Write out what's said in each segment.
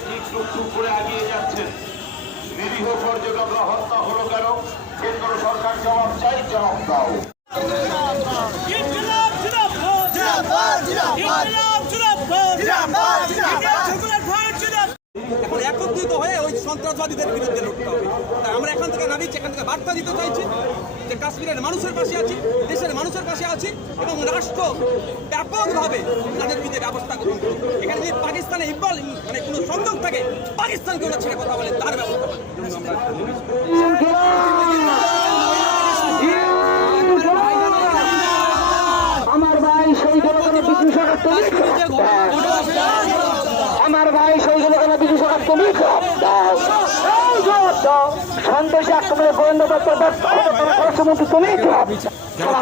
ঠিক টুকটুক করে এগিয়ে যাচ্ছেন। নিরীহ পর্যটকরা হত্যা হলো কেন? কেন্দ্র সরকার জবাব চাই জবাব দাও। এখন একত্রিত হয়ে সন্ত্রাসবাদীদের বিরুদ্ধে লড়তে হবে। তাই আমরা এখান থেকে নামিয়েছি এখান থেকে বার্তা দিতে চাইছি যে কাশ্মীরের মানুষের পাশে আছি, দেশের মানুষের পাশে আছি এবং রাষ্ট্র ব্যাপকভাবে তাদের বিরুদ্ধে ব্যবস্থা গ্রহণ করুন এখানে যদি পাকিস্তানে ইকবাল মানে কোনো সংযোগ থাকে, পাকিস্তানকে ওরা ছেড়ে কথা বলে, তার ব্যবস্থা করে আমার ভাই শহীদ হলো কেন বিজু সরকার তুমি আমার ভাই হলো কেন বিজু সরকার তুমি?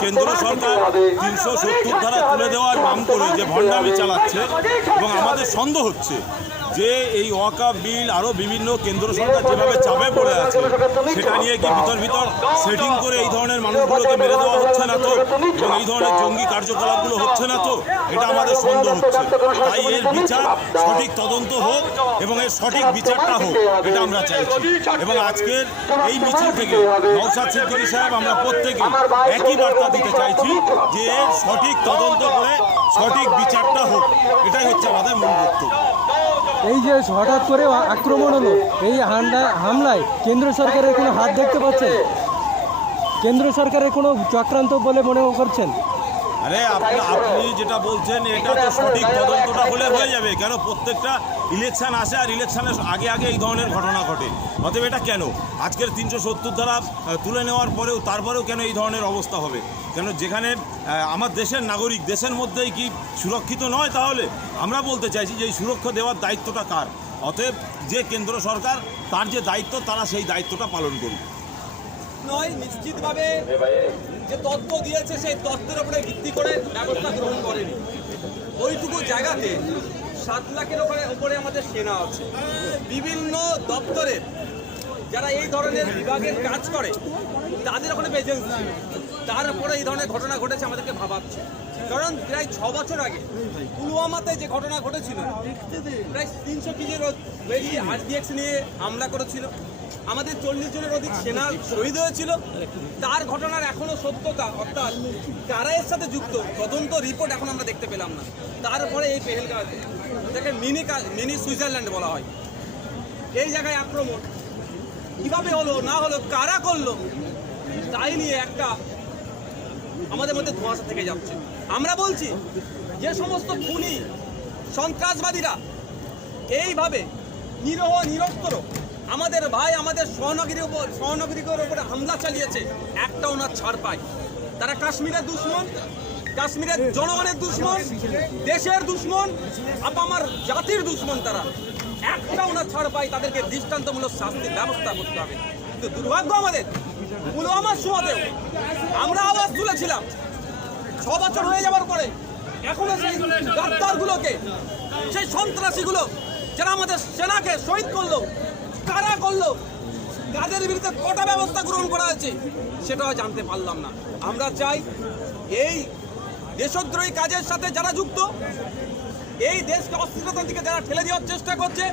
কেন্দ্র সরকার তিনশো সত্তর ধারা তুলে দেওয়ার নাম করে যে ভণ্ডামি চালাচ্ছে এবং আমাদের সন্দেহ হচ্ছে যে এই ওয়াকাপ বিল আরও বিভিন্ন কেন্দ্র সরকার যেভাবে চাপে পড়ে আছে, সেটা নিয়ে কি ভিতর ভিতর সেটিং করে এই ধরনের মানুষগুলোকে মেরে দেওয়া হচ্ছে না তো? এবং এই ধরনের জঙ্গি কার্যকলাপগুলো হচ্ছে না তো? এটা আমাদের সন্দেহ হচ্ছে। তাই এর বিচার সঠিক তদন্ত হোক এবং এর সঠিক বিচারটা হোক, এটা আমরা চাইছি। এবং আজকের এই মিছিল থেকে নৌসাদ সিদ্দিকী সাহেব, আমরা প্রত্যেকে একই বার্তা দিতে চাইছি যে সঠিক তদন্ত করে সঠিক বিচারটা হোক। এটাই হচ্ছে আমাদের মূল বক্তব্য। এই যে হঠাৎ করে আক্রমণ হলো, এই হামলা হামলায় কেন্দ্র সরকারের কোনো হাত দেখতে পাচ্ছেন? কেন্দ্র সরকারের কোনো চক্রান্ত বলে মনে করছেন? আরে আপনি আপনি যেটা বলছেন এটা তো সঠিক তদন্তটা হলে হয়ে যাবে। কেন? প্রত্যেকটা ইলেকশন আসে আর ইলেকশনের আগে আগে এই ধরনের ঘটনা ঘটে। অতএব এটা কেন? আজকের তিনশো সত্তর ধারা তুলে নেওয়ার পরেও তারপরেও কেন এই ধরনের অবস্থা হবে? কেন যেখানে আমার দেশের নাগরিক দেশের মধ্যেই কি সুরক্ষিত নয় তাহলে? আমরা বলতে চাইছি যে এই সুরক্ষা দেওয়ার দায়িত্বটা কার? অতএব যে কেন্দ্র সরকার তার যে দায়িত্ব তারা সেই দায়িত্বটা পালন করুক। নয়, নিশ্চিতভাবে যে তত্ত্ব দিয়েছে সেই তত্ত্বের উপরে ভিত্তি করে ব্যবস্থা গ্রহণ করেনি। ওইটুকু জায়গাতে সাত লাখের ওপরে ওপরে আমাদের সেনা আছে। বিভিন্ন দপ্তরের যারা এই ধরনের বিভাগের কাজ করে, তাদের ওখানে এজেন্সি তারপরে এই ধরনের ঘটনা ঘটেছে, আমাদেরকে ভাবাচ্ছে। কারণ প্রায় ছ বছর আগে পুলওয়ামাতে যে ঘটনা ঘটেছিল, প্রায় তিনশো কেজির বেশি আরডিএক্স নিয়ে হামলা করেছিল। আমাদের চল্লিশ জনের অধিক সেনা শহীদ হয়েছিল। তার ঘটনার এখনও সত্যতা, অর্থাৎ কারা এর সাথে যুক্ত, তদন্ত রিপোর্ট এখন আমরা দেখতে পেলাম না। তারপরে এই পেহেলগাঁওতে যাকে মিনি মিনি সুইজারল্যান্ড বলা হয়। এই জায়গায় আক্রমণ। কীভাবে হলো, না হলো, কারা করল, তাই নিয়ে একটা আমাদের মধ্যে ধোঁয়াশা থেকে যাচ্ছে। আমরা বলছি, যে সমস্ত খুনি, সন্ত্রাসবাদীরা, এইভাবে নিরহ, নিরস্ত্র আমাদের ভাই, আমাদের সহনগরীর উপর সহনগরীর উপরে হামলা চালিয়েছে, একটা ওনার ছাড় পায়। তারা কাশ্মীরের দুশ্মন, কাশ্মীরের জনগণের দুশ্মন, দেশের দুশ্মন, আপ আমার জাতির দুশ্মন তারা। একটা ওনার ছাড় পায়, তাদেরকে দৃষ্টান্তমূলক শাস্তির ব্যবস্থা করতে হবে। কিন্তু দুর্ভাগ্য আমাদের। পুলওয়ামার সময়তেও আমরা আওয়াজ তুলেছিলাম। ছ বছর হয়ে যাওয়ার পরে এখনও সেই গাদ্দারগুলোকে সেই সন্ত্রাসীগুলো যারা আমাদের সেনাকে শহীদ করল, কারা করল কাদের বিরুদ্ধে কটা ব্যবস্থা গ্রহণ করা হয়েছে, সেটাও জানতে পারলাম না। আমরা চাই এই দেশদ্রোহী কাজের সাথে যারা যুক্ত, এই দেশকে অস্থিরতার দিকে যারা ঠেলে দেওয়ার চেষ্টা করছে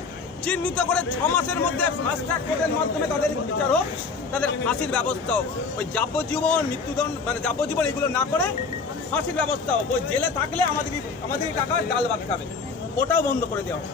চিহ্নিত করে ছ মাসের মধ্যে ফাস্ট ট্র্যাক কোর্টের মাধ্যমে তাদের বিচার হোক, তাদের ফাঁসির ব্যবস্থা হোক। ওই যাবজ্জীবন, মৃত্যুদণ্ড মানে যাবজ্জীবন এগুলো না করে ফাঁসির ব্যবস্থা হোক। ওই জেলে থাকলে আমাদের আমাদের টাকা ডাল ভাত খাবে। ওটাও বন্ধ করে দেওয়া হোক।